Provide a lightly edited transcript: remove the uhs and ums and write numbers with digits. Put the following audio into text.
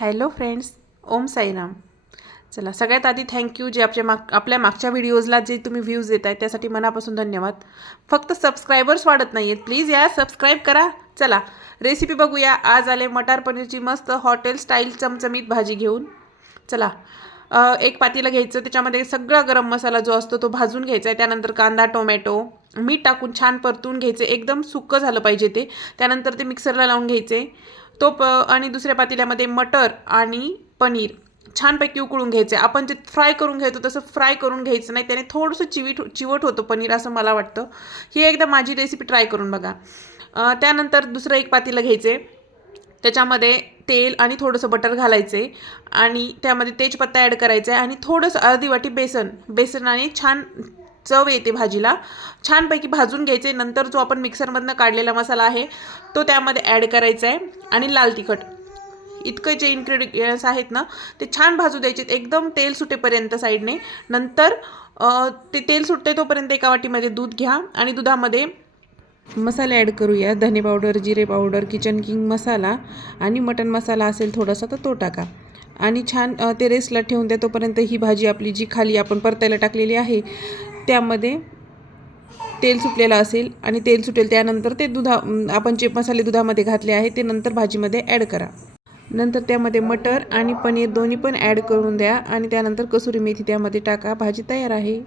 Hello friends, Om Sairam. चला, सगळ्यात आधी थँक्यू जे आपल्या मागच्या व्हिडिओजला जे तुम्ही व्ह्यूज देत आहे त्यासाठी मनापासून धन्यवाद. फक्त सबस्क्रायबर्स वाढत नाही आहेत, प्लीज यार सबस्क्राईब करा. चला रेसिपी बघूया. आज आले मटार पनीरची मस्त हॉटेल स्टाईल चमचमीत भाजी घेऊन. चला, एक पातेलं घ्यायचं, त्याच्यामध्ये सगळा गरम मसाला जो असतो तो भाजून घ्यायचा आहे. त्यानंतर कांदा, टोमॅटो, मीठ टाकून छान परतून घ्यायचे. एकदम सुक्कं झालं पाहिजे ते. त्यानंतर ते मिक्सरला लावून घ्यायचे. आणि दुसऱ्या पातेल्यामध्ये मटर आणि पनीर छानपैकी उकळून घ्यायचे. आपण जे फ्राय करून घेतो तसं फ्राय करून घ्यायचं नाही, त्याने थोडंसं चिवट होतं पनीर असं मला वाटतं. ही एकदा माझी रेसिपी ट्राय करून बघा. त्यानंतर दुसरं एक पातेलं घ्यायचे, त्याच्यामध्ये तेल आणि थोडंसं बटर घालायचे आणि त्यामध्ये तेजपत्ता ॲड करायचा आहे आणि थोडंसं अर्धी वाटी बेसनाने छान चव येते भाजीला. छानपैकी भाजून घ्यायचे. नंतर जो आपण मिक्सरमधनं काढलेला मसाला आहे तो त्यामध्ये ॲड करायचा आहे आणि लाल तिखट. इतकं जे इन्ग्रेडियंट्स आहेत ना ते छान भाजू द्यायचे एकदम तेल सुटेपर्यंत साईडने. नंतर ते तेल सुटते तोपर्यंत एका वाटीमध्ये दूध घ्या आणि दुधामध्ये मसाले ॲड करूया. धने पावडर, जिरे पावडर, किचन किंग मसाला आणि मटन मसाला असेल थोडासा तर तो टाका आणि छान ते रेस्टला ठेवून द्या. तोपर्यंत ही भाजी आपली जी खाली आपण परतायला टाकलेली आहे त्यामध्ये तेल सुटलेलं असेल आणि तेल सुटेल त्यानंतर ते आपण जे मसाले दुधामध्ये घातले आहे ते नंतर भाजीमध्ये ॲड करा. नंतर त्यामध्ये मटर आणि पनीर दोन्ही पण ॲड करून द्या आणि त्यानंतर कसुरी मेथी त्यामध्ये टाका. भाजी तयार आहे.